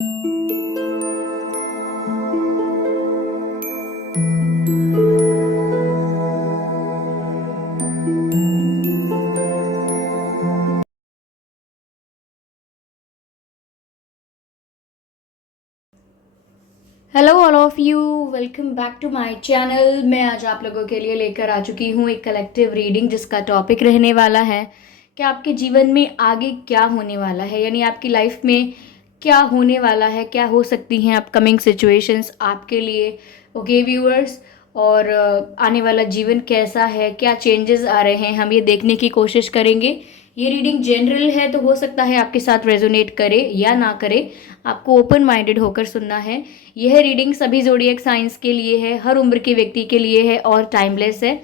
Hello all of you, welcome back to my channel. मैं आज आप लोगों के लिए लेकर आ चुकी हूँ एक कलेक्टिव रीडिंग जिसका टॉपिक रहने वाला है कि आपके जीवन में आगे क्या होने वाला है, यानी आपकी लाइफ में क्या होने वाला है, क्या हो सकती हैं अपकमिंग सिचुएशंस आपके लिए। ओके व्यूअर्स, और आने वाला जीवन कैसा है, क्या चेंजेस आ रहे हैं, हम ये देखने की कोशिश करेंगे। ये रीडिंग जनरल है तो हो सकता है आपके साथ रेजोनेट करे या ना करे, आपको ओपन माइंडेड होकर सुनना है। यह रीडिंग सभी ज़ोडिएक साइंस के लिए है, हर उम्र के व्यक्ति के लिए है और टाइमलेस है।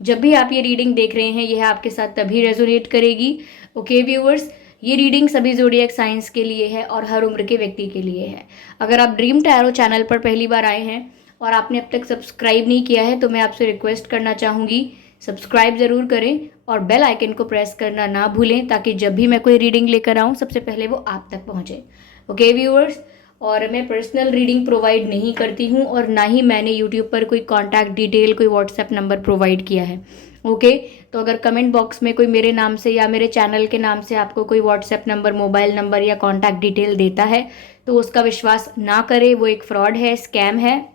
जब भी आप ये रीडिंग देख रहे हैं यह आपके साथ तभी रेजोनेट करेगी। ओके व्यूअर्स, ये रीडिंग सभी ज़ोडिएक साइंस के लिए है और हर उम्र के व्यक्ति के लिए है। अगर आप ड्रीम टैरो चैनल पर पहली बार आए हैं और आपने अब तक सब्सक्राइब नहीं किया है तो मैं आपसे रिक्वेस्ट करना चाहूँगी, सब्सक्राइब ज़रूर करें और बेल आइकन को प्रेस करना ना भूलें ताकि जब भी मैं कोई रीडिंग लेकर आऊँ सबसे पहले वो आप तक पहुँचे। ओके व्यूअर्स, और मैं पर्सनल रीडिंग प्रोवाइड नहीं करती हूँ और ना ही मैंने यूट्यूब पर कोई कॉन्टैक्ट डिटेल, कोई व्हाट्सएप नंबर प्रोवाइड किया है। ओके, तो अगर कमेंट बॉक्स में कोई मेरे नाम से या मेरे चैनल के नाम से आपको कोई व्हाट्सएप नंबर, मोबाइल नंबर या कॉन्टैक्ट डिटेल देता है तो उसका विश्वास ना करें, वो एक फ्रॉड है, स्कैम है।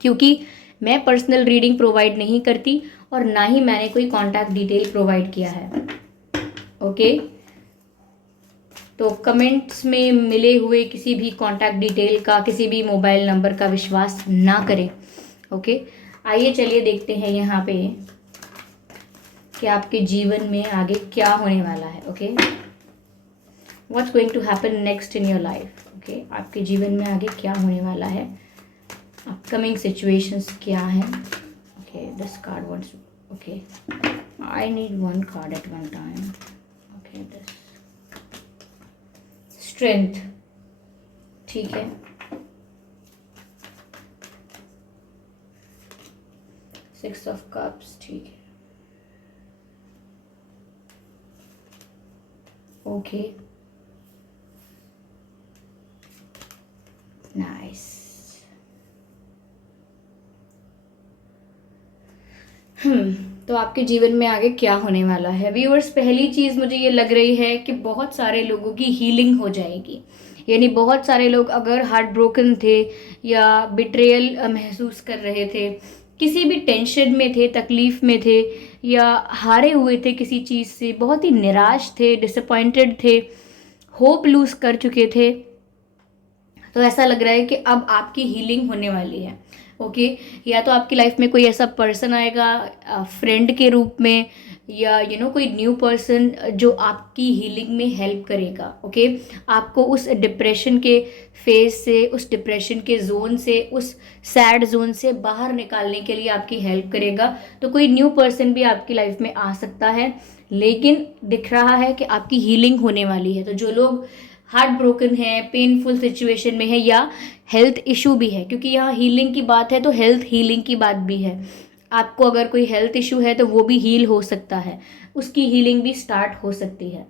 क्योंकि मैं पर्सनल रीडिंग प्रोवाइड नहीं करती और ना ही मैंने कोई कॉन्टैक्ट डिटेल प्रोवाइड किया है। ओके, तो कमेंट्स में मिले हुए किसी भी कॉन्टैक्ट डिटेल का, किसी भी मोबाइल नंबर का विश्वास ना करें। ओके, आइए चलिए देखते हैं यहाँ पे कि आपके जीवन में आगे क्या होने वाला है। Okay, what's going to happen next in your life. Okay, आपके जीवन में आगे क्या होने वाला है, अपकमिंग सिचुएशंस क्या हैं। Okay, this card wants, okay, I need one card at one time. Okay, this strength, ठीक है। सिक्स ऑफ कप्स, ठीक है। Okay, nice. तो आपके जीवन में आगे क्या होने वाला है व्यूअर्स। पहली चीज़ मुझे ये लग रही है कि बहुत सारे लोगों की हीलिंग हो जाएगी। यानी बहुत सारे लोग अगर हार्ट ब्रोकन थे या बिट्रेयल महसूस कर रहे थे, किसी भी टेंशन में थे, तकलीफ में थे या हारे हुए थे किसी चीज़ से, बहुत ही निराश थे, डिसअपॉइंटेड थे, होप लूज कर चुके थे, तो ऐसा लग रहा है कि अब आपकी हीलिंग होने वाली है। ओके, या तो आपकी लाइफ में कोई ऐसा पर्सन आएगा फ्रेंड के रूप में, या कोई न्यू पर्सन जो आपकी हीलिंग में हेल्प करेगा। ओके, आपको उस डिप्रेशन के फेज से, उस डिप्रेशन के जोन से, उस सैड जोन से बाहर निकालने के लिए आपकी हेल्प करेगा। तो कोई न्यू पर्सन भी आपकी लाइफ में आ सकता है, लेकिन दिख रहा है कि आपकी हीलिंग होने वाली है। तो जो लोग हार्ट ब्रोकन है, पेनफुल सिचुएशन में है या हेल्थ इशू भी है, क्योंकि यहाँ हीलिंग की बात है तो हेल्थ हीलिंग की बात भी है। आपको अगर कोई हेल्थ इशू है तो वो भी हील हो सकता है, उसकी हीलिंग भी स्टार्ट हो सकती है।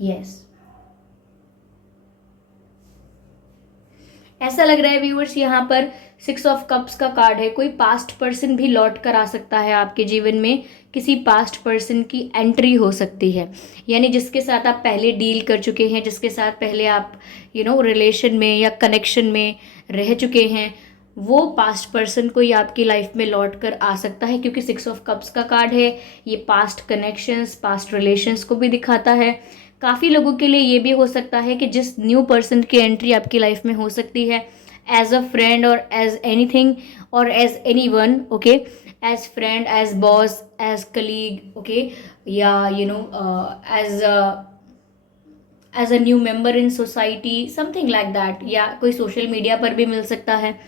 यस, ऐसा लग रहा है व्यूअर्स यहाँ पर सिक्स ऑफ कप्स का कार्ड है। कोई पास्ट पर्सन भी लौट कर आ सकता है आपके जीवन में, किसी पास्ट पर्सन की एंट्री हो सकती है, यानी जिसके साथ आप पहले डील कर चुके हैं, जिसके साथ पहले आप रिलेशन में या कनेक्शन में रह चुके हैं, वो पास्ट पर्सन कोई आपकी लाइफ में लौट कर आ सकता है। क्योंकि सिक्स ऑफ कप्स का कार्ड है, ये पास्ट कनेक्शंस, पास्ट रिलेशंस को भी दिखाता है। काफ़ी लोगों के लिए ये भी हो सकता है कि जिस न्यू पर्सन की एंट्री आपकी लाइफ में हो सकती है एज अ फ्रेंड और एज एनीथिंग और as anyone. Okay, as friend, as boss, as colleague, okay, या as a new member in society, something like that, या कोई सोशल मीडिया पर भी मिल सकता है।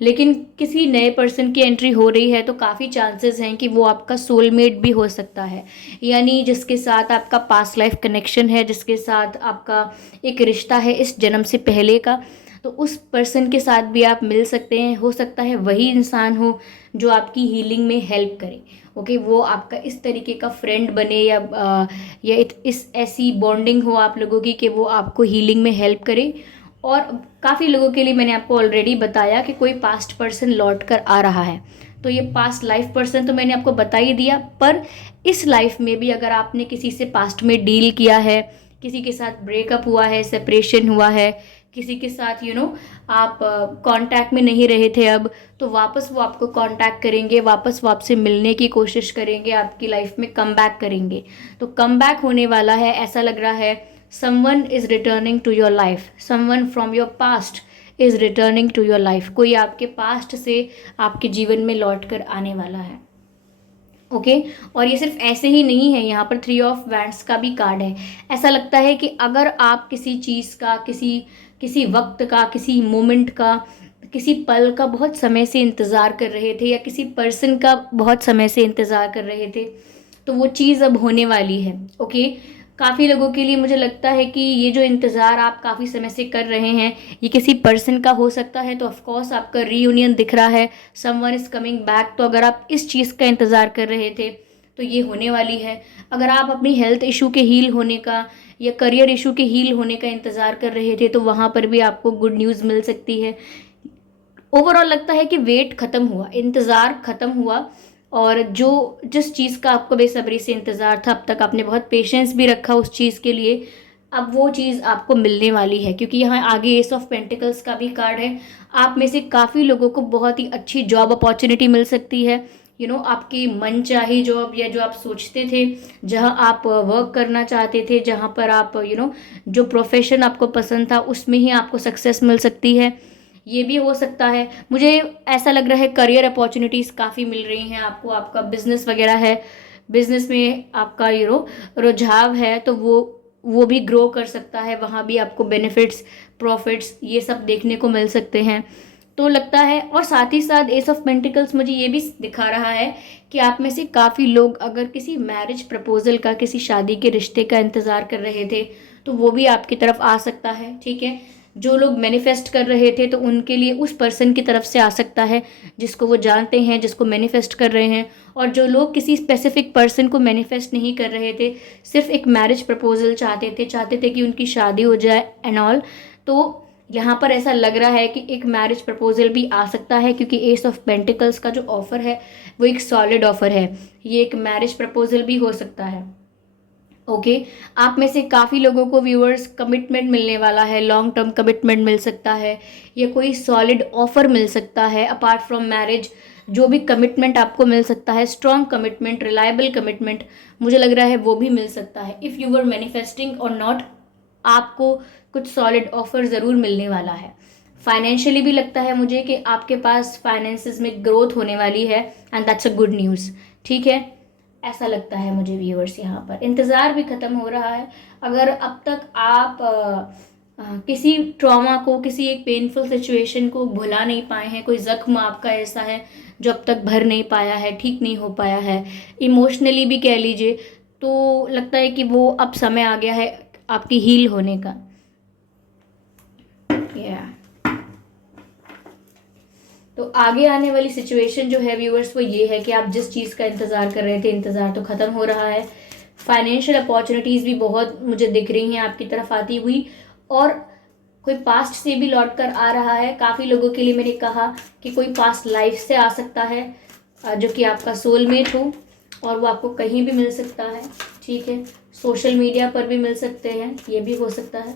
लेकिन किसी नए पर्सन की एंट्री हो रही है तो काफ़ी चांसेस हैं कि वो आपका सोलमेट भी हो सकता है, यानी जिसके साथ आपका पास्ट लाइफ कनेक्शन है, जिसके साथ आपका एक रिश्ता है इस जन्म से पहले का। तो उस पर्सन के साथ भी आप मिल सकते हैं। हो सकता है वही इंसान हो जो आपकी हीलिंग में हेल्प करे। ओके, वो आपका इस तरीके का फ्रेंड बने या इस ऐसी बॉन्डिंग हो आप लोगों की कि वो आपको हीलिंग में हेल्प करे। और काफ़ी लोगों के लिए मैंने आपको ऑलरेडी बताया कि कोई पास्ट पर्सन लौट कर आ रहा है। तो ये पास्ट लाइफ पर्सन तो मैंने आपको बता ही दिया, पर इस लाइफ में भी अगर आपने किसी से पास्ट में डील किया है, किसी के साथ ब्रेकअप हुआ है, सेपरेशन हुआ है, किसी के साथ आप कांटेक्ट में नहीं रहे थे अब, तो वापस वो आपको कांटेक्ट करेंगे, वापस वो आपसे मिलने की कोशिश करेंगे, आपकी लाइफ में कम बैक करेंगे। तो कम बैक होने वाला है, ऐसा लग रहा है। Someone is returning to your life, someone from your past is returning to your life. कोई आपके पास्ट से आपके जीवन में लौट कर आने वाला है। ओके, और ये सिर्फ ऐसे ही नहीं है, यहाँ पर 3 ऑफ वैंड्स का भी कार्ड है। ऐसा लगता है कि अगर आप किसी चीज़ का, किसी वक्त का, किसी मोमेंट का, किसी पल का बहुत समय से इंतज़ार कर रहे थे, या किसी पर्सन का बहुत समय से इंतज़ार कर रहे थे, तो वो चीज़ अब होने वाली है। ओके, काफ़ी लोगों के लिए मुझे लगता है कि ये जो इंतज़ार आप काफ़ी समय से कर रहे हैं, ये किसी पर्सन का हो सकता है। तो ऑफकोर्स आपका रीयूनियन दिख रहा है, समवन इज़ कमिंग बैक। तो अगर आप इस चीज़ का इंतज़ार कर रहे थे तो ये होने वाली है। अगर आप अपनी हेल्थ इशू के हील होने का या करियर इशू के हील होने का इंतज़ार कर रहे थे, तो वहाँ पर भी आपको गुड न्यूज़ मिल सकती है। ओवरऑल लगता है कि वेट ख़त्म हुआ, इंतज़ार ख़त्म हुआ, और जो जिस चीज़ का आपको बेसब्री से इंतज़ार था, अब तक आपने बहुत पेशेंस भी रखा उस चीज़ के लिए, अब वो चीज़ आपको मिलने वाली है। क्योंकि यहाँ आगे एस ऑफ पेंटिकल्स का भी कार्ड है। आप में से काफ़ी लोगों को बहुत ही अच्छी जॉब अपॉर्चुनिटी मिल सकती है। आपकी मनचाही जॉब, या जो आप सोचते थे, जहाँ आप वर्क करना चाहते थे, जहाँ पर आप जो प्रोफेशन आपको पसंद था, उसमें ही आपको सक्सेस मिल सकती है। ये भी हो सकता है। मुझे ऐसा लग रहा है करियर अपॉर्चुनिटीज़ काफ़ी मिल रही हैं आपको। आपका बिजनेस वगैरह है, बिजनेस में आपका रुझाव है, तो वो भी ग्रो कर सकता है। वहाँ भी आपको बेनिफिट्स, प्रॉफिट्स, ये सब देखने को मिल सकते हैं। तो लगता है, और साथ ही साथ एस ऑफ पेंटिकल्स मुझे ये भी दिखा रहा है कि आप में से काफ़ी लोग अगर किसी मैरिज प्रपोजल का, किसी शादी के रिश्ते का इंतज़ार कर रहे थे, तो वो भी आपकी तरफ आ सकता है। ठीक है, जो लोग मैनिफेस्ट कर रहे थे, तो उनके लिए उस पर्सन की तरफ से आ सकता है जिसको वो जानते हैं, जिसको मैनिफेस्ट कर रहे हैं। और जो लोग किसी स्पेसिफिक पर्सन को मैनिफेस्ट नहीं कर रहे थे, सिर्फ एक मैरिज प्रपोजल चाहते थे कि उनकी शादी हो जाए एंड ऑल, तो यहाँ पर ऐसा लग रहा है कि एक मैरिज प्रपोजल भी आ सकता है। क्योंकि एस ऑफ पेंटिकल्स का जो ऑफर है वो एक सॉलिड ऑफर है, ये एक मैरिज प्रपोजल भी हो सकता है। ओके, आप में से काफ़ी लोगों को व्यूअर्स कमिटमेंट मिलने वाला है, लॉन्ग टर्म कमिटमेंट मिल सकता है, या कोई सॉलिड ऑफर मिल सकता है अपार्ट फ्रॉम मैरिज। जो भी कमिटमेंट आपको मिल सकता है, स्ट्रॉन्ग कमिटमेंट, रिलायबल कमिटमेंट, मुझे लग रहा है वो भी मिल सकता है। इफ़ यू वर मैनिफेस्टिंग और नॉट, आपको कुछ सॉलिड ऑफर ज़रूर मिलने वाला है। फाइनेंशियली भी लगता है मुझे कि आपके पास फाइनेंसेस में ग्रोथ होने वाली है, and that's a good news. ठीक है, ऐसा लगता है मुझे व्यूअर्स। यहाँ पर इंतज़ार भी ख़त्म हो रहा है। अगर अब तक आप किसी ट्रॉमा को, किसी एक पेनफुल सिचुएशन को भुला नहीं पाए हैं, कोई ज़ख्म आपका ऐसा है जो अब तक भर नहीं पाया है, ठीक नहीं हो पाया है, इमोशनली भी कह लीजिए, तो लगता है कि वो अब समय आ गया है आपकी हील होने का। तो आगे आने वाली सिचुएशन जो है व्यूअर्स, वो ये है कि आप जिस चीज़ का इंतज़ार कर रहे थे, इंतज़ार तो ख़त्म हो रहा है। फाइनेंशियल अपॉर्चुनिटीज़ भी बहुत मुझे दिख रही हैं आपकी तरफ आती हुई, और कोई पास्ट से भी लौट कर आ रहा है। काफ़ी लोगों के लिए मैंने कहा कि कोई पास्ट लाइफ से आ सकता है, जो कि आपका सोलमेट हो, और वो आपको कहीं भी मिल सकता है। ठीक है, सोशल मीडिया पर भी मिल सकते हैं, ये भी हो सकता है।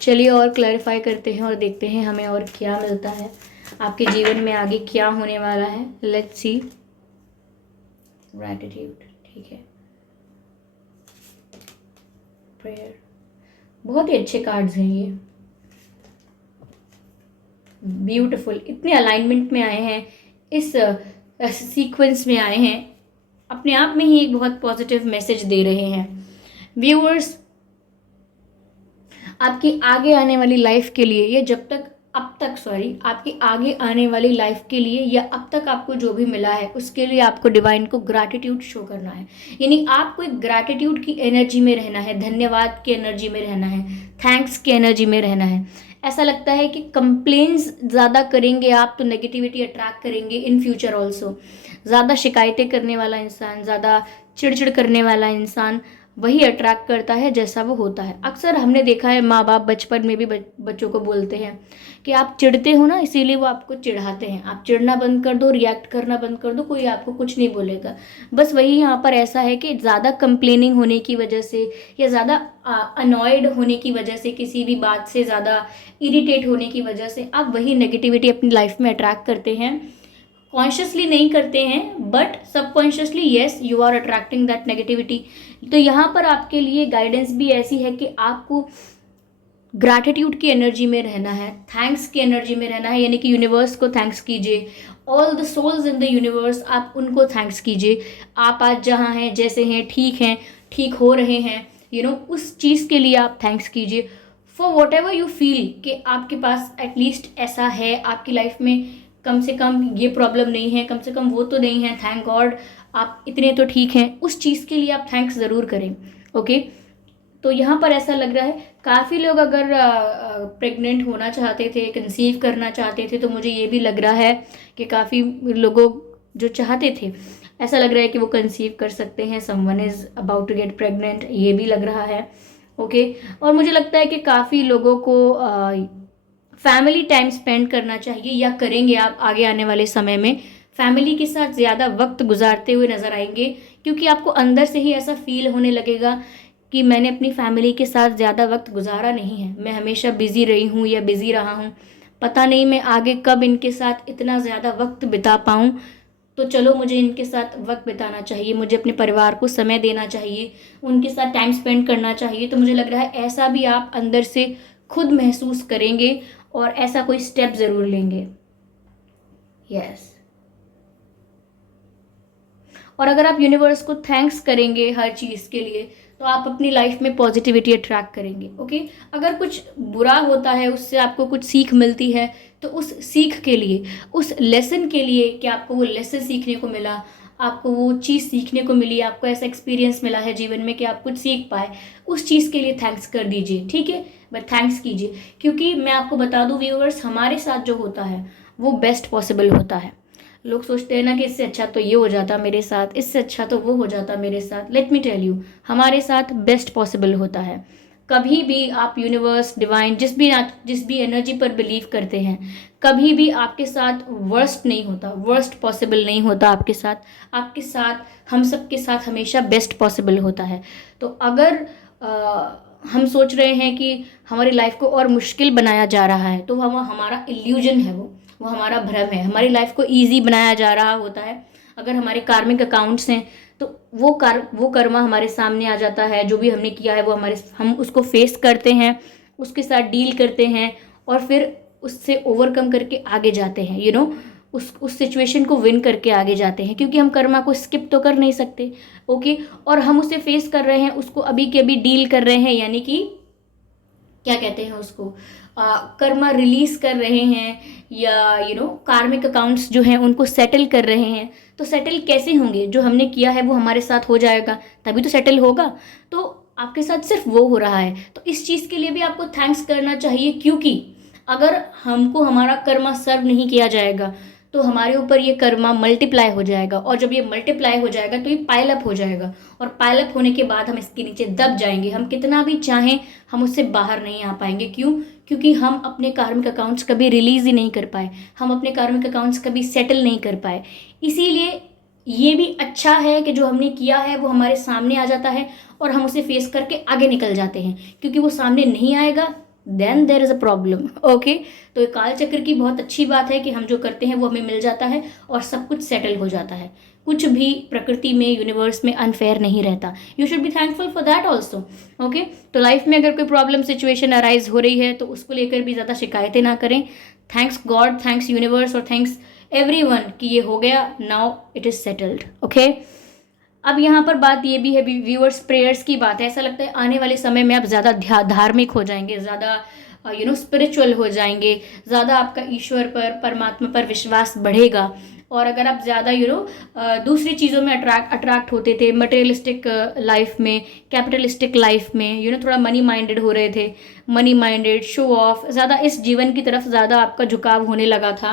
चलिए और क्लैरिफाई करते हैं और देखते हैं हमें और क्या मिलता है, आपके जीवन में आगे क्या होने वाला है। Let's see. ग्रैटिट्यूड, ठीक है, प्रेयर, बहुत ही अच्छे कार्ड्स हैं ये, ब्यूटीफुल, इतने अलाइनमेंट में आए हैं, इस सीक्वेंस में आए हैं, अपने आप में ही एक बहुत पॉजिटिव मैसेज दे रहे हैं व्यूअर्स। आपकी आगे आने वाली लाइफ के लिए ये जब तक अब तक आपकी आगे आने वाली लाइफ के लिए या अब तक आपको जो भी मिला है उसके लिए आपको डिवाइन को ग्रैटिट्यूड शो करना है। यानी आपको एक ग्रैटिट्यूड की एनर्जी में रहना है, धन्यवाद की एनर्जी में रहना है, थैंक्स की एनर्जी में रहना है। ऐसा लगता है कि कंप्लेन्स ज़्यादा करेंगे आप तो नेगेटिविटी अट्रैक्ट करेंगे इन फ्यूचर ऑल्सो। ज़्यादा शिकायतें करने वाला इंसान, ज़्यादा चिड़चिड़ करने वाला इंसान वही अट्रैक्ट करता है जैसा वो होता है। अक्सर हमने देखा है माँ बाप बचपन में भी बच्चों को बोलते हैं कि आप चिढ़ते हो ना, इसीलिए वो आपको चिढ़ाते हैं। आप चिढ़ना बंद कर दो, रिएक्ट करना बंद कर दो, कोई आपको कुछ नहीं बोलेगा। बस वही यहाँ पर ऐसा है कि ज़्यादा कंप्लेनिंग होने की वजह से या ज़्यादा अनॉयड होने की वजह से, किसी भी बात से ज़्यादा इरिटेट होने की वजह से आप वही नेगेटिविटी अपनी लाइफ में अट्रैक्ट करते हैं। कॉन्शियसली नहीं करते हैं but subconsciously yes you are attracting that negativity. तो यहाँ पर आपके लिए गाइडेंस भी ऐसी है कि आपको ग्रैटिट्यूड की एनर्जी में रहना है, थैंक्स की एनर्जी में रहना है। यानी कि यूनिवर्स को थैंक्स कीजिए, all the souls in the universe, आप उनको थैंक्स कीजिए। आप आज जहाँ हैं, जैसे हैं, ठीक हो रहे हैं, उस चीज़ के लिए आप थैंक्स कीजिए। For what ever you feel कि आपके पास एटलीस्ट ऐसा है आपकी लाइफ में, कम से कम ये प्रॉब्लम नहीं है, कम से कम वो तो नहीं है, थैंक गॉड आप इतने तो ठीक हैं, उस चीज़ के लिए आप थैंक्स ज़रूर करें। ओके, तो यहाँ पर ऐसा लग रहा है काफ़ी लोग अगर प्रेग्नेंट होना चाहते थे, कंसीव करना चाहते थे, तो मुझे ये भी लग रहा है कि काफ़ी लोगों जो चाहते थे, ऐसा लग रहा है कि वो कंसीव कर सकते हैं। Someone is about to get pregnant, ये भी लग रहा है। ओके, और मुझे लगता है कि काफ़ी लोगों को फैमिली टाइम स्पेंड करना चाहिए या करेंगे आप आगे आने वाले समय में। फैमिली के साथ ज़्यादा वक्त गुजारते हुए नज़र आएंगे, क्योंकि आपको अंदर से ही ऐसा फील होने लगेगा कि मैंने अपनी फैमिली के साथ ज़्यादा वक्त गुजारा नहीं है, मैं हमेशा बिज़ी रही हूँ या बिज़ी रहा हूँ, पता नहीं मैं आगे कब इनके साथ इतना ज़्यादा वक्त बिता पाऊँ। तो चलो मुझे इनके साथ वक्त बिताना चाहिए, मुझे अपने परिवार को समय देना चाहिए, उनके साथ टाइम स्पेंड करना चाहिए। तो मुझे लग रहा है ऐसा भी आप अंदर से खुद महसूस करेंगे और ऐसा कोई स्टेप ज़रूर लेंगे। यस, और अगर आप यूनिवर्स को थैंक्स करेंगे हर चीज़ के लिए तो आप अपनी लाइफ में पॉजिटिविटी अट्रैक्ट करेंगे। ओके, अगर कुछ बुरा होता है, उससे आपको कुछ सीख मिलती है, तो उस सीख के लिए, उस लेसन के लिए कि आपको वो लेसन सीखने को मिला, आपको वो चीज़ सीखने को मिली, आपको ऐसा एक्सपीरियंस मिला है जीवन में कि आप कुछ सीख पाए, उस चीज़ के लिए थैंक्स कर दीजिए। ठीक है, बट थैंक्स कीजिए, क्योंकि मैं आपको बता दूं व्यूअर्स, हमारे साथ जो होता है वो बेस्ट पॉसिबल होता है। लोग सोचते हैं ना कि इससे अच्छा तो ये हो जाता मेरे साथ, इससे अच्छा तो वो हो जाता मेरे साथ। लेट मी टेल यू, हमारे साथ बेस्ट पॉसिबल होता है। कभी भी आप यूनिवर्स, डिवाइन, जिस भी एनर्जी पर बिलीव करते हैं, कभी भी आपके साथ वर्स्ट नहीं होता, वर्स्ट पॉसिबल नहीं होता आपके साथ। आपके साथ, हम सब के साथ हमेशा बेस्ट पॉसिबल होता है। तो अगर हम सोच रहे हैं कि हमारी लाइफ को और मुश्किल बनाया जा रहा है, तो वो हमारा इल्यूजन है, वो हमारा भ्रम है। हमारी लाइफ को ईजी बनाया जा रहा होता है। अगर हमारे कार्मिक अकाउंट्स हैं तो वो कर्मा हमारे सामने आ जाता है। जो भी हमने किया है वो हम उसको फेस करते हैं, उसके साथ डील करते हैं और फिर उससे ओवरकम करके आगे जाते हैं। उस सिचुएशन को विन करके आगे जाते हैं, क्योंकि हम कर्मा को स्किप तो कर नहीं सकते। ओके, और हम उसे फेस कर रहे हैं, उसको अभी के अभी डील कर रहे हैं, यानी कि क्या कहते हैं उसको, कर्मा रिलीज कर रहे हैं, या कार्मिक अकाउंट्स जो हैं उनको सेटल कर रहे हैं। तो सेटल कैसे होंगे? जो हमने किया है वो हमारे साथ हो जाएगा, तभी तो सेटल होगा। तो आपके साथ सिर्फ वो हो रहा है, तो इस चीज़ के लिए भी आपको थैंक्स करना चाहिए, क्योंकि अगर हमको हमारा कर्मा सर्व नहीं किया जाएगा तो हमारे ऊपर ये कर्मा मल्टीप्लाई हो जाएगा, और जब ये मल्टीप्लाई हो जाएगा तो ये पाइल अप हो जाएगा, और पाइल अप होने के बाद हम इसके नीचे दब जाएंगे। हम कितना भी चाहें हम उससे बाहर नहीं आ पाएंगे। क्यों? क्योंकि हम अपने कार्मिक अकाउंट्स कभी रिलीज ही नहीं कर पाए, हम अपने कार्मिक अकाउंट्स कभी सेटल नहीं कर पाए। इसीलिए ये भी अच्छा है कि जो हमने किया है वो हमारे सामने आ जाता है और हम उसे फेस करके आगे निकल जाते हैं, क्योंकि वो सामने नहीं आएगा then there is a problem. Okay, तो काल चक्र की बहुत अच्छी बात है कि हम जो करते हैं वो हमें मिल जाता है और सब कुछ सेटल हो जाता है। कुछ भी प्रकृति में, यूनिवर्स में अनफेयर नहीं रहता। You should be thankful for that also. Okay, तो लाइफ में अगर कोई प्रॉब्लम सिचुएशन अराइज हो रही है तो उसको लेकर भी ज़्यादा शिकायतें ना करें। थैंक्स गॉड, थैंक्स यूनिवर्स और थैंक्स एवरीवन कि ये हो गया, now it is settled. Okay, अब यहाँ पर बात ये भी है, व्यूअर्स, प्रेयर्स की बात है। ऐसा लगता है आने वाले समय में आप ज़्यादा धार्मिक हो जाएंगे, ज़्यादा स्पिरिचुअल हो जाएंगे, ज़्यादा आपका ईश्वर पर, परमात्मा पर विश्वास बढ़ेगा। और अगर आप ज़्यादा दूसरी चीज़ों में अट्रैक्ट होते थे, मटेरियलिस्टिक लाइफ में, कैपिटलिस्टिक लाइफ में, थोड़ा मनी माइंडेड हो रहे थे, मनी माइंडेड, शो ऑफ, ज़्यादा इस जीवन की तरफ ज़्यादा आपका झुकाव होने लगा था,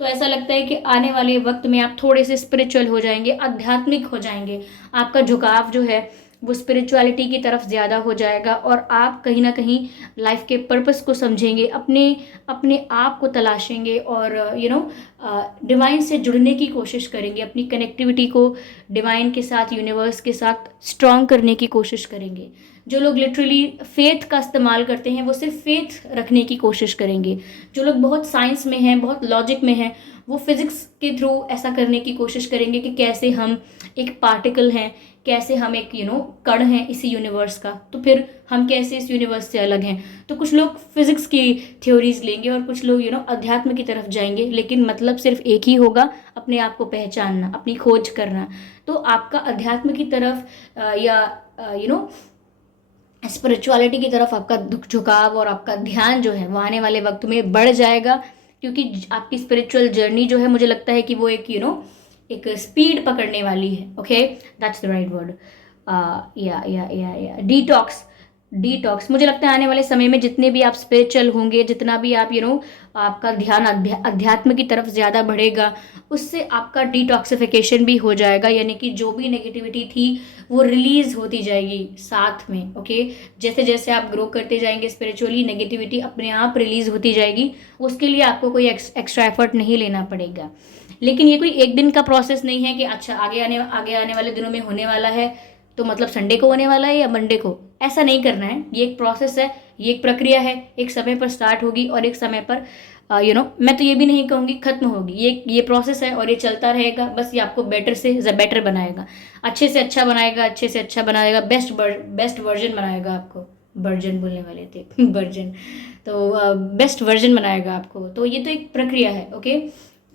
तो ऐसा लगता है कि आने वाले वक्त में आप थोड़े से स्पिरिचुअल हो जाएंगे, आध्यात्मिक हो जाएंगे। आपका झुकाव जो है वो स्पिरिचुअलिटी की तरफ ज़्यादा हो जाएगा, और आप कहीं ना कहीं लाइफ के पर्पस को समझेंगे, अपने अपने आप को तलाशेंगे, और डिवाइन से जुड़ने की कोशिश करेंगे, अपनी कनेक्टिविटी को डिवाइन के साथ, यूनिवर्स के साथ स्ट्रॉन्ग करने की कोशिश करेंगे। जो लोग लिटरली फेथ का इस्तेमाल करते हैं वो सिर्फ फेथ रखने की कोशिश करेंगे। जो लोग बहुत साइंस में हैं, बहुत लॉजिक में हैं, वो फिजिक्स के थ्रू ऐसा करने की कोशिश करेंगे कि कैसे हम एक पार्टिकल हैं, कैसे हम एक कण हैं इसी यूनिवर्स का, तो फिर हम कैसे इस यूनिवर्स से अलग हैं। तो कुछ लोग फिजिक्स की थ्योरीज लेंगे और कुछ लोग अध्यात्म की तरफ जाएंगे, लेकिन मतलब सिर्फ एक ही होगा, अपने आप को पहचानना, अपनी खोज करना। तो आपका अध्यात्म की तरफ या स्पिरिचुअलिटी की तरफ आपका झुकाव और आपका ध्यान जो है वो आने वाले वक्त में बढ़ जाएगा, क्योंकि आपकी स्पिरिचुअल जर्नी जो है, मुझे लगता है कि वो एक एक स्पीड पकड़ने वाली है। Okay, that's the right word. या डिटॉक्स, डिटॉक्स मुझे लगता है आने वाले समय में जितने भी आप स्पिरिचुअल होंगे, जितना भी आप आपका ध्यान अध्यात्म की तरफ ज़्यादा बढ़ेगा, उससे आपका डिटॉक्सिफिकेशन भी हो जाएगा, यानी कि जो भी नेगेटिविटी थी वो रिलीज होती जाएगी साथ में। ओके, जैसे जैसे आप ग्रो करते जाएंगे स्पिरिचुअली, नेगेटिविटी अपने आप रिलीज होती जाएगी, उसके लिए आपको कोई एक्स्ट्रा एफर्ट नहीं लेना पड़ेगा। लेकिन ये कोई एक दिन का प्रोसेस नहीं है कि अच्छा आगे आने वाले दिनों में होने वाला है, तो मतलब संडे को होने वाला है या मंडे को, ऐसा नहीं करना है। ये एक प्रोसेस है, ये एक प्रक्रिया है, एक समय पर स्टार्ट होगी और एक समय पर मैं तो ये भी नहीं कहूँगी खत्म होगी। ये प्रोसेस है और ये चलता रहेगा। बस ये आपको बेटर से बेटर बनाएगा, अच्छे से अच्छा बनाएगा, अच्छे से अच्छा बनाएगा, बेस्ट वर्जन बनाएगा आपको। वर्जन बोलने वाले थे वर्जन, तो बेस्ट वर्जन बनाएगा आपको। तो ये तो एक प्रक्रिया है। ओके,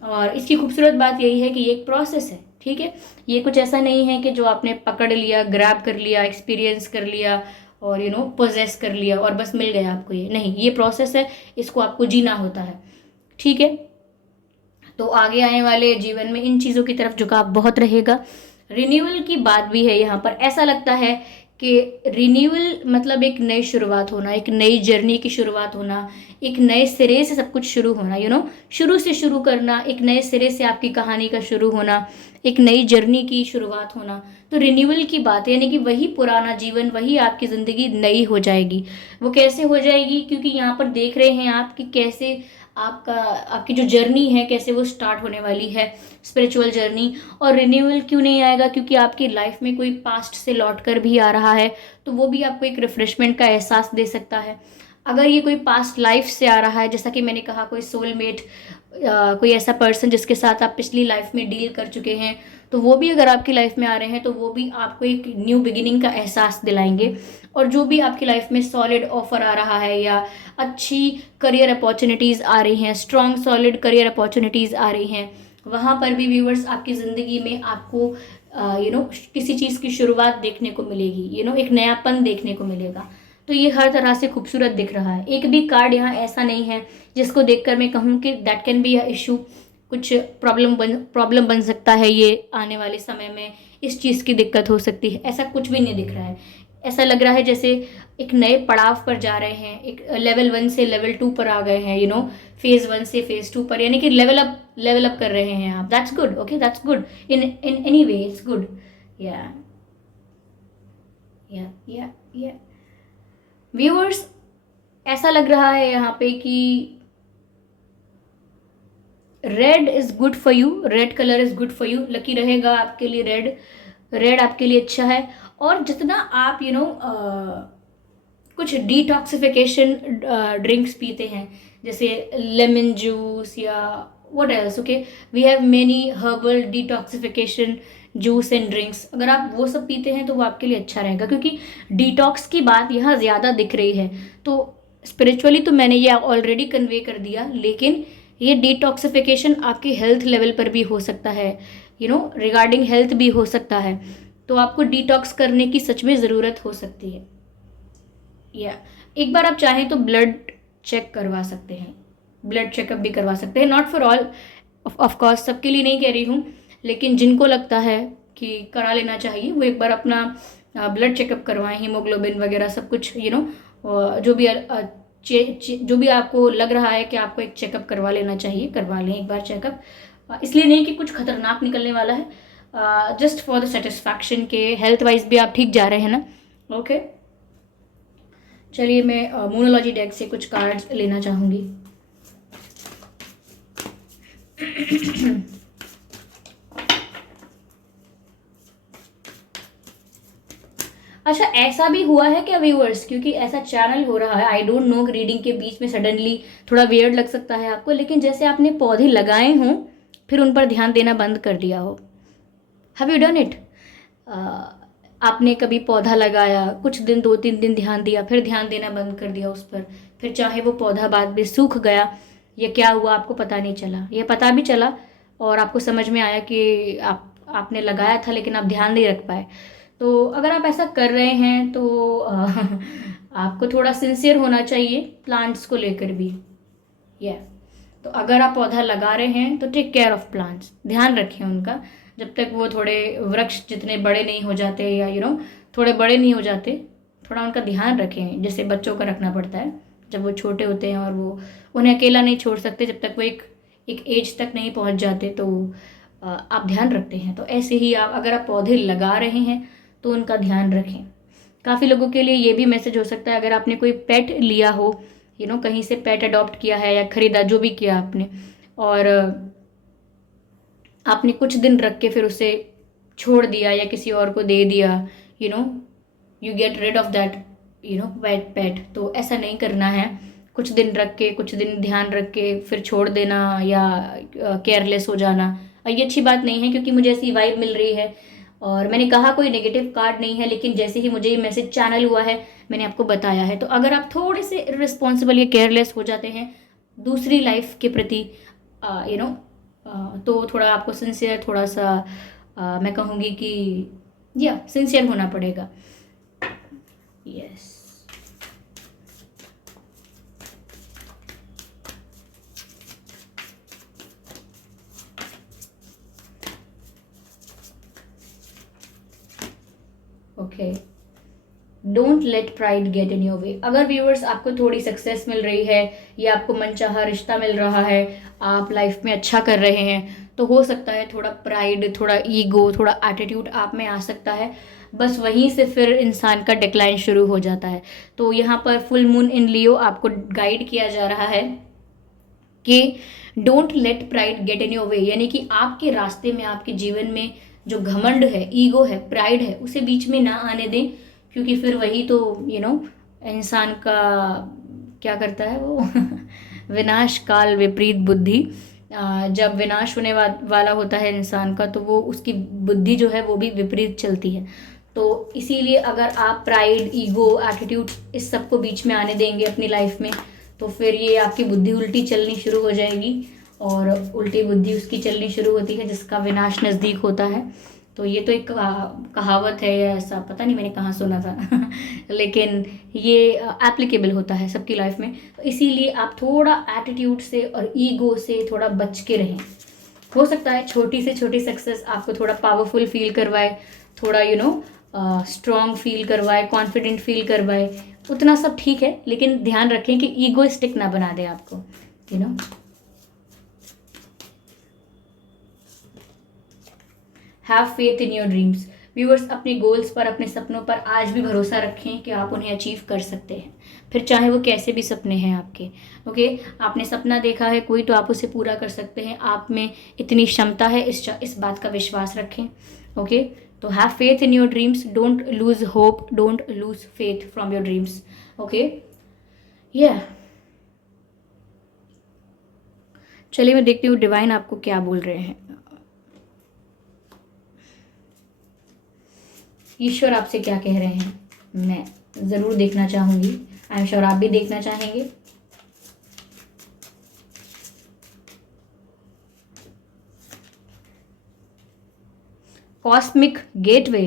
और इसकी खूबसूरत बात यही है कि ये एक प्रोसेस है। ठीक है, ये कुछ ऐसा नहीं है कि जो आपने पकड़ लिया, ग्रैब कर लिया, एक्सपीरियंस कर लिया और पोजेस कर लिया और बस मिल गया आपको। ये नहीं, ये प्रोसेस है, इसको आपको जीना होता है। ठीक है, तो आगे आने वाले जीवन में इन चीज़ों की तरफ झुकाव बहुत रहेगा। रिन्यूअल की बात भी है यहाँ पर। ऐसा लगता है कि रिन्यूअल मतलब एक नई शुरुआत होना, एक नई जर्नी की शुरुआत होना, एक नए सिरे से सब कुछ शुरू होना, शुरू से शुरू करना, एक नए सिरे से आपकी कहानी का शुरू होना, एक नई जर्नी की शुरुआत होना। तो रिन्यूअल की बात है, यानी कि वही पुराना जीवन, वही आपकी ज़िंदगी नई हो जाएगी। वो कैसे हो जाएगी? क्योंकि यहाँ पर देख रहे हैं आप कि कैसे आपकी जो जर्नी है कैसे वो स्टार्ट होने वाली है, स्पिरिचुअल जर्नी। और रिन्यूअल क्यों नहीं आएगा? क्योंकि आपकी लाइफ में कोई पास्ट से लौट कर भी आ रहा है, तो वो भी आपको एक रिफ्रेशमेंट का एहसास दे सकता है। अगर ये कोई पास्ट लाइफ से आ रहा है, जैसा कि मैंने कहा, कोई सोलमेट, कोई ऐसा पर्सन जिसके साथ आप पिछली लाइफ में डील कर चुके हैं, तो वो भी अगर आपकी लाइफ में आ रहे हैं तो वो भी आपको एक न्यू बिगिनिंग का एहसास दिलाएंगे। और जो भी आपकी लाइफ में सॉलिड ऑफर आ रहा है या अच्छी करियर अपॉर्चुनिटीज़ आ रही हैं, स्ट्रॉन्ग सॉलिड करियर अपॉर्चुनिटीज़ आ रही हैं, वहाँ पर भी व्यूवर्स आपकी ज़िंदगी में आपको किसी चीज़ की शुरुआत देखने को मिलेगी, एक नयापन देखने को मिलेगा। तो ये हर तरह से खूबसूरत दिख रहा है। एक भी कार्ड यहाँ ऐसा नहीं है जिसको देखकर मैं कहूँ कि that can be a issue, कुछ प्रॉब्लम बन सकता है, ये आने वाले समय में इस चीज़ की दिक्कत हो सकती है, ऐसा कुछ भी नहीं दिख रहा है। ऐसा लग रहा है जैसे एक नए पड़ाव पर जा रहे हैं, एक लेवल 1 से लेवल 2 पर आ गए हैं, फेज़ 1 से फेज़ 2 पर, यानी कि लेवल अप कर रहे हैं आप। That's good. Okay, that's good in any way, it's good. या या या या व्यूअर्स, ऐसा लग रहा है यहाँ पे कि red is good for you, red colour is good for you, lucky रहेगा आपके लिए रेड। रेड आपके लिए अच्छा है। और जितना आप कुछ डिटॉक्सिफिकेशन ड्रिंक्स पीते हैं, जैसे लेमन जूस या what else, okay, we have many herbal detoxification juice and drinks, अगर आप वो सब पीते हैं तो वो आपके लिए अच्छा रहेगा, क्योंकि डिटॉक्स की बात यहाँ ज़्यादा दिख रही है। तो स्पिरिचुअली तो मैंने ये ऑलरेडी कन्वे कर दिया, लेकिन ये डिटॉक्सिफिकेशन आपके हेल्थ लेवल पर भी हो सकता है, रिगार्डिंग हेल्थ भी हो सकता है। तो आपको डिटॉक्स करने की सच में ज़रूरत हो सकती है। या एक बार आप चाहें तो ब्लड चेक करवा सकते हैं, ब्लड चेकअप भी करवा सकते हैं। Not for all, of course सबके लिए नहीं कह रही हूँ, लेकिन जिनको लगता है कि करा लेना चाहिए वो एक बार अपना ब्लड चेकअप करवाएं, हीमोग्लोबिन वगैरह सब कुछ जो भी जो भी आपको लग रहा है कि आपको एक चेकअप करवा लेना चाहिए, करवा लें एक बार चेकअप। इसलिए नहीं कि कुछ खतरनाक निकलने वाला है, जस्ट फॉर द सेटिस्फैक्शन के हेल्थ वाइज भी आप ठीक जा रहे हैं ना। ओके, चलिए मैं मोनोलॉजी डेक से कुछ कार्ड्स लेना चाहूँगी। अच्छा, ऐसा भी हुआ है क्या व्यूअर्स, क्योंकि ऐसा चैनल हो रहा है, आई डोंट नो, रीडिंग के बीच में सडनली थोड़ा वियर्ड लग सकता है आपको, लेकिन जैसे आपने पौधे लगाए हों फिर उन पर ध्यान देना बंद कर दिया हो। Have you done it? आपने कभी पौधा लगाया, कुछ दिन 2-3 दिन ध्यान दिया, फिर ध्यान देना बंद कर दिया उस पर, फिर चाहे वो पौधा बाद में सूख गया, या क्या हुआ आपको पता नहीं चला, या पता भी चला और आपको समझ में आया कि आपने लगाया था लेकिन आप ध्यान नहीं रख पाए। तो अगर आप ऐसा कर रहे हैं तो आपको थोड़ा सिंसियर होना चाहिए प्लांट्स को लेकर भी। या तो अगर आप पौधा लगा रहे हैं तो टेक केयर ऑफ प्लांट्स, ध्यान रखें उनका, जब तक वो थोड़े वृक्ष जितने बड़े नहीं हो जाते, या थोड़े बड़े नहीं हो जाते, थोड़ा उनका ध्यान रखें, जैसे बच्चों का रखना पड़ता है जब वो छोटे होते हैं और वो उन्हें अकेला नहीं छोड़ सकते जब तक वो एक एज तक नहीं पहुंच जाते, तो आप ध्यान रखते हैं। तो ऐसे ही आप अगर आप पौधे लगा रहे हैं तो उनका ध्यान रखें। काफ़ी लोगों के लिए ये भी मैसेज हो सकता है, अगर आपने कोई पेट लिया हो, कहीं से पेट अडॉप्ट किया है या खरीदा, जो भी किया आपने, और आपने कुछ दिन रख के फिर उसे छोड़ दिया या किसी और को दे दिया, you get rid of that pet, तो ऐसा नहीं करना है। कुछ दिन रख के, कुछ दिन ध्यान रख के फिर छोड़ देना या केयरलेस हो जाना, ये अच्छी बात नहीं है, क्योंकि मुझे ऐसी वाइब मिल रही है। और मैंने कहा कोई नेगेटिव कार्ड नहीं है, लेकिन जैसे ही मुझे ये मैसेज चैनल हुआ है मैंने आपको बताया है। तो अगर आप थोड़े से रिस्पॉन्सिबल या केयरलेस हो जाते हैं दूसरी लाइफ के प्रति, तो थोड़ा आपको सिंसियर, थोड़ा सा मैं कहूँगी कि या सिंसियर होना पड़ेगा। Yes, okay, don't let pride get in your way. अगर व्यूअर्स आपको थोड़ी सक्सेस मिल रही है या आपको मनचाहा रिश्ता मिल रहा है, आप लाइफ में अच्छा कर रहे हैं, तो हो सकता है थोड़ा प्राइड, थोड़ा ईगो, थोड़ा एटीट्यूड आप में आ सकता है। बस वहीं से फिर इंसान का डिक्लाइन शुरू हो जाता है। तो यहाँ पर फुल मून इन लियो आपको गाइड किया जा रहा है कि don't let pride get in your way, यानी कि आपके रास्ते में, आपके जीवन में जो घमंड है, ईगो है, प्राइड है, उसे बीच में ना आने दें, क्योंकि फिर वही तो इंसान का क्या करता है वो विनाश काल विपरीत बुद्धि। जब विनाश होने वाला होता है इंसान का, तो वो उसकी बुद्धि जो है वो भी विपरीत चलती है। तो इसीलिए अगर आप प्राइड, ईगो, एटीट्यूड इस सब को बीच में आने देंगे अपनी लाइफ में, तो फिर ये आपकी बुद्धि उल्टी चलनी शुरू हो जाएगी, और उल्टी बुद्धि उसकी चलनी शुरू होती है जिसका विनाश नज़दीक होता है। तो ये तो एक कहावत है, या ऐसा पता नहीं मैंने कहाँ सुना था लेकिन ये एप्लीकेबल होता है सबकी लाइफ में। तो इसीलिए आप थोड़ा एटीट्यूड से और ईगो से थोड़ा बच के रहें। हो सकता है छोटी से छोटी सक्सेस आपको थोड़ा पावरफुल फील करवाए, थोड़ा स्ट्रॉन्ग फील करवाए, कॉन्फिडेंट फील करवाए, उतना सब ठीक है, लेकिन ध्यान रखें कि ईगोइस्टिक ना बना दे आपको। Have faith in your dreams. Viewers, अपने गोल्स पर, अपने सपनों पर आज भी भरोसा रखें कि आप उन्हें अचीव कर सकते हैं, फिर चाहे वो कैसे भी सपने हैं आपके। ओके, आपने सपना देखा है कोई, तो आप उसे पूरा कर सकते हैं, आप में इतनी क्षमता है, इस बात का विश्वास रखें। ओके, तो have faith in your dreams, don't lose hope, don't lose faith from your dreams. Okay, चलिए मैं देखती हूँ डिवाइन आपको क्या बोल रहे हैं। ईश्वर आपसे क्या कह रहे हैं, मैं ज़रूर देखना चाहूँगी। आई एम श्योर आप भी देखना चाहेंगे। Cosmic gateway,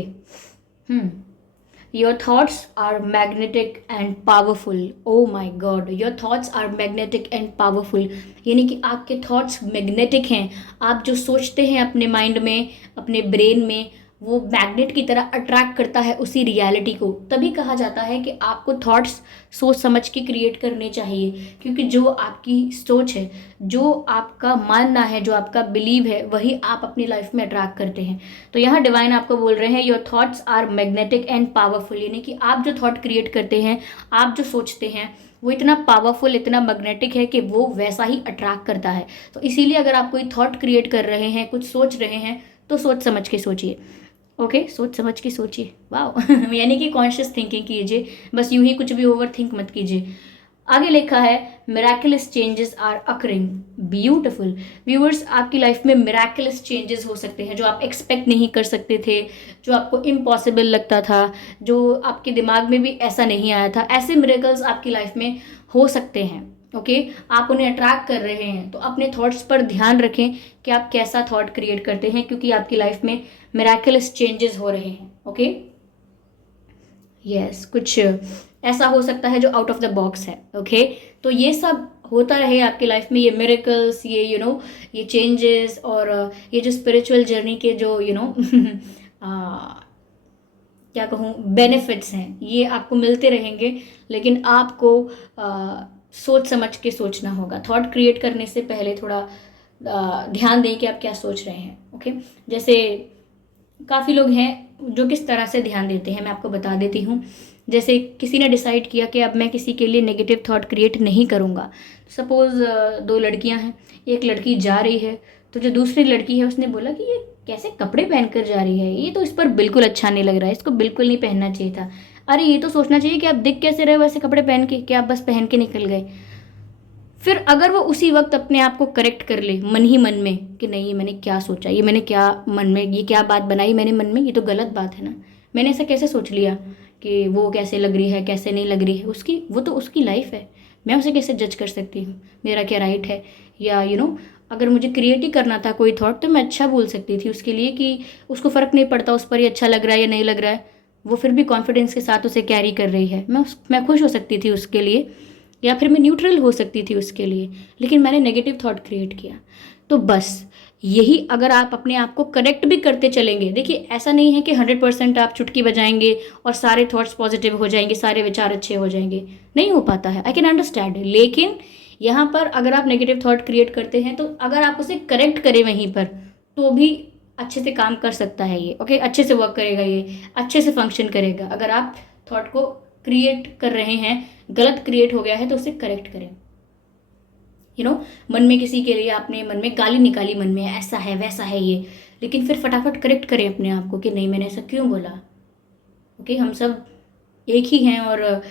your thoughts are magnetic and powerful. Oh my god, your thoughts are magnetic and powerful, यानी कि आपके थॉट्स मैग्नेटिक हैं। आप जो सोचते हैं अपने माइंड में, अपने ब्रेन में, वो मैग्नेट की तरह अट्रैक्ट करता है उसी रियलिटी को। तभी कहा जाता है कि आपको थॉट्स सोच समझ के क्रिएट करने चाहिए, क्योंकि जो आपकी सोच है, जो आपका मानना है, जो आपका बिलीव है, वही आप अपनी लाइफ में अट्रैक्ट करते हैं। तो यहाँ डिवाइन आपको बोल रहे हैं your thoughts are magnetic and powerful, यानी कि आप जो थॉट क्रिएट करते हैं, आप जो सोचते हैं, वो इतना पावरफुल, इतना मैग्नेटिक है कि वो वैसा ही अट्रैक्ट करता है। तो इसीलिए अगर आप कोई थॉट क्रिएट कर रहे हैं, कुछ सोच रहे हैं, तो सोच समझ के सोचिए। ओके, सोच समझ के सोचिए। वाह यानी कि कॉन्शियस थिंकिंग कीजिए, बस यूं ही कुछ भी ओवर थिंक मत कीजिए। आगे लिखा है miraculous changes are occurring. Beautiful viewers, आपकी लाइफ में मिराकुलस चेंजेस हो सकते हैं जो आप एक्सपेक्ट नहीं कर सकते थे, जो आपको इम्पॉसिबल लगता था, जो आपके दिमाग में भी ऐसा नहीं आया था। ऐसे मिरेकल्स आपकी लाइफ में हो सकते हैं। ओके, आप उन्हें अट्रैक्ट कर रहे हैं, तो अपने थॉट्स पर ध्यान रखें कि आप कैसा थॉट क्रिएट करते हैं, क्योंकि आपकी लाइफ में मिराकुलस चेंजेस हो रहे हैं। ओके, यस, कुछ ऐसा हो सकता है जो आउट ऑफ द बॉक्स है। ओके, तो ये सब होता रहे आपकी लाइफ में, ये मिरेकल्स, ये ये चेंजेस, और ये जो स्पिरिचुअल जर्नी के जो क्या कहूँ, बेनिफिट्स हैं, ये आपको मिलते रहेंगे। लेकिन आपको सोच समझ के सोचना होगा। थॉट क्रिएट करने से पहले थोड़ा ध्यान दें कि आप क्या सोच रहे हैं। ओके, जैसे काफ़ी लोग हैं जो किस तरह से ध्यान देते हैं, मैं आपको बता देती हूँ। जैसे किसी ने डिसाइड किया कि अब मैं किसी के लिए नेगेटिव थॉट क्रिएट नहीं करूँगा। सपोज़ दो लड़कियाँ हैं, एक लड़की जा रही है, तो जो दूसरी लड़की है उसने बोला कि ये कैसे कपड़े पहन कर जा रही है, ये तो इस पर बिल्कुल अच्छा नहीं लग रहा है, इसको बिल्कुल नहीं पहनना चाहिए था। अरे ये तो सोचना चाहिए कि आप दिख कैसे रहे हो वैसे कपड़े पहन के, कि आप बस पहन के निकल गए। फिर अगर वो उसी वक्त अपने आप को करेक्ट कर ले मन ही मन में कि नहीं, ये मैंने क्या सोचा, ये मैंने क्या मन में, ये क्या बात बनाई मैंने मन में, ये तो गलत बात है ना, मैंने ऐसा कैसे सोच लिया कि वो कैसे लग रही है, कैसे नहीं लग रही है, उसकी वो तो उसकी लाइफ है, मैं उसे कैसे जज कर सकती हूँ, मेरा क्या राइट है। या अगर मुझे क्रिएट ही करना था कोई थॉट, तो मैं अच्छा बोल सकती थी उसके लिए कि उसको फ़र्क नहीं पड़ता उस पर ही अच्छा लग रहा है या नहीं लग रहा है, वो फिर भी कॉन्फिडेंस के साथ उसे कैरी कर रही है, मैं खुश हो सकती थी उसके लिए, या फिर मैं न्यूट्रल हो सकती थी उसके लिए। लेकिन मैंने नेगेटिव थॉट क्रिएट किया। तो बस यही, अगर आप अपने आप को करेक्ट भी करते चलेंगे, देखिए ऐसा नहीं है कि 100% आप चुटकी बजाएंगे और सारे थॉट्स पॉजिटिव हो जाएंगे, सारे विचार अच्छे हो जाएंगे, नहीं हो पाता है, आई कैन अंडरस्टैंड। लेकिन यहाँ पर अगर आप नेगेटिव थॉट क्रिएट करते हैं, तो अगर आप उसे करेक्ट करें वहीं पर, तो भी अच्छे से काम कर सकता है ये। ओके, अच्छे से वर्क करेगा, ये अच्छे से फंक्शन करेगा। अगर आप थॉट को क्रिएट कर रहे हैं, गलत क्रिएट हो गया है, तो उसे करेक्ट करें। मन में किसी के लिए आपने मन में गाली निकाली, मन में ऐसा है वैसा है ये, लेकिन फिर फटाफट करेक्ट करें अपने आप को कि नहीं, मैंने ऐसा क्यों बोला। ओके, हम सब एक ही हैं, और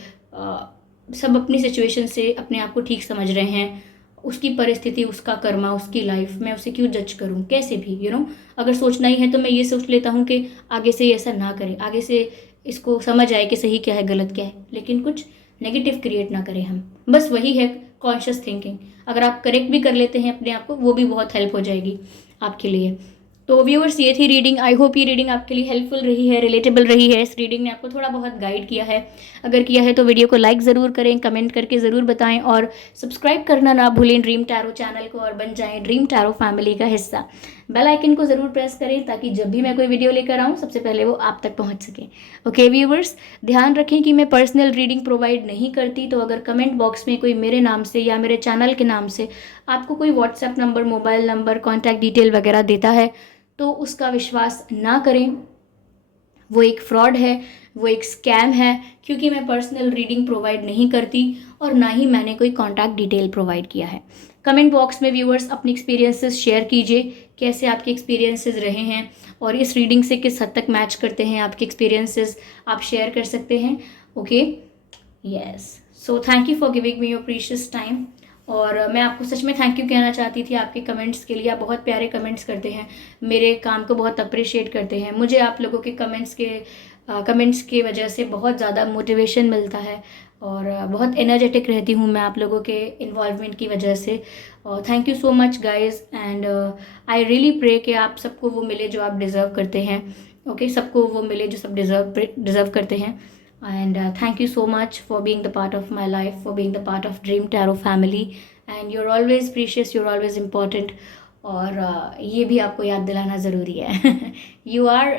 सब अपनी सिचुएशन से अपने आप को ठीक समझ रहे हैं। उसकी परिस्थिति, उसका कर्मा, उसकी लाइफ, मैं उसे क्यों जज करूं कैसे भी। अगर सोचना ही है तो मैं ये सोच लेता हूँ कि आगे से ये ऐसा ना करें, आगे से इसको समझ आए कि सही क्या है गलत क्या है, लेकिन कुछ नेगेटिव क्रिएट ना करें हम। बस वही है कॉन्शियस थिंकिंग। अगर आप करेक्ट भी कर लेते हैं अपने आप को, वो भी बहुत हेल्प हो जाएगी आपके लिए। तो व्यूअर्स, ये थी रीडिंग। आई होप ये रीडिंग आपके लिए हेल्पफुल रही है, रिलेटेबल रही है। इस रीडिंग ने आपको थोड़ा बहुत गाइड किया है। अगर किया है तो वीडियो को लाइक ज़रूर करें, कमेंट करके ज़रूर बताएं, और सब्सक्राइब करना ना भूलें ड्रीम टैरो चैनल को, और बन जाएं ड्रीम टैरो फैमिली का हिस्सा। बेल आइकन को ज़रूर प्रेस करें ताकि जब भी मैं कोई वीडियो लेकर आऊँ, सबसे पहले वो आप तक पहुँच सके। ओके व्यूअर्स, ध्यान रखें कि मैं पर्सनल रीडिंग प्रोवाइड नहीं करती, तो अगर कमेंट बॉक्स में कोई मेरे नाम से या मेरे चैनल के नाम से आपको कोई WhatsApp number, mobile number, contact detail वगैरह देता है, तो उसका विश्वास ना करें। वो एक फ्रॉड है, वो एक स्कैम है, क्योंकि मैं पर्सनल रीडिंग प्रोवाइड नहीं करती, और ना ही मैंने कोई कॉन्टैक्ट डिटेल प्रोवाइड किया है। कमेंट बॉक्स में व्यूअर्स अपने एक्सपीरियंसेस शेयर कीजिए, कैसे आपके एक्सपीरियंसेस रहे हैं, और इस रीडिंग से किस हद तक मैच करते हैं आपके एक्सपीरियंसेस, आप शेयर कर सकते हैं। Okay, yes, so thank you for giving me your precious time. और मैं आपको सच में थैंक यू कहना चाहती थी आपके कमेंट्स के लिए। आप बहुत प्यारे कमेंट्स करते हैं, मेरे काम को बहुत अप्रिशिएट करते हैं। मुझे आप लोगों के कमेंट्स की वजह से बहुत ज़्यादा मोटिवेशन मिलता है, और बहुत एनर्जेटिक रहती हूँ मैं आप लोगों के इन्वॉल्वमेंट की वजह से। और thank you so much guys, and I really pray कि आप सबको वो मिले जो आप डिज़र्व करते हैं। ओके, सबको वो मिले जो सब डिज़र्व करते हैं. And thank you so much for being the part of my life, for being the part of dream tarot family. And you are always precious, you are always important. और ये भी आपको याद दिलाना ज़रूरी है. You are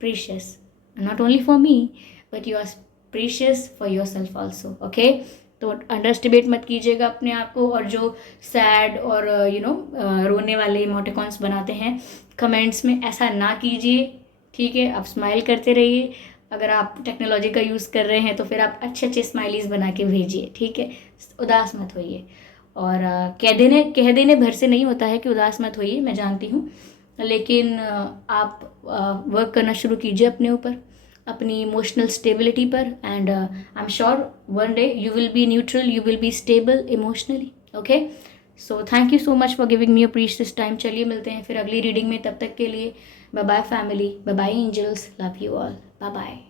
precious not only for me, but you are precious for yourself also. Okay, तो underestimate मत कीजिएगा अपने आप को. और जो सैड और रोने वाले इमोटिकॉन्स बनाते हैं कमेंट्स में, ऐसा ना कीजिए. ठीक है, आप स्माइल करते रहिए. अगर आप टेक्नोलॉजी का यूज़ कर रहे हैं तो फिर आप अच्छे अच्छे स्माइलीज बना के भेजिए. ठीक है, उदास मत होइए. और कह देने भर से नहीं होता है कि उदास मत होइए, मैं जानती हूँ. लेकिन आप वर्क करना शुरू कीजिए अपने ऊपर, अपनी इमोशनल स्टेबिलिटी पर. And I am sure one day you will be neutral, you will be stable emotionally. Okay, so thank you so much for giving me a precious time. चलिए मिलते हैं फिर अगली रीडिंग में. तब तक के लिए bye bye family, bye bye angels, love you all, bye bye.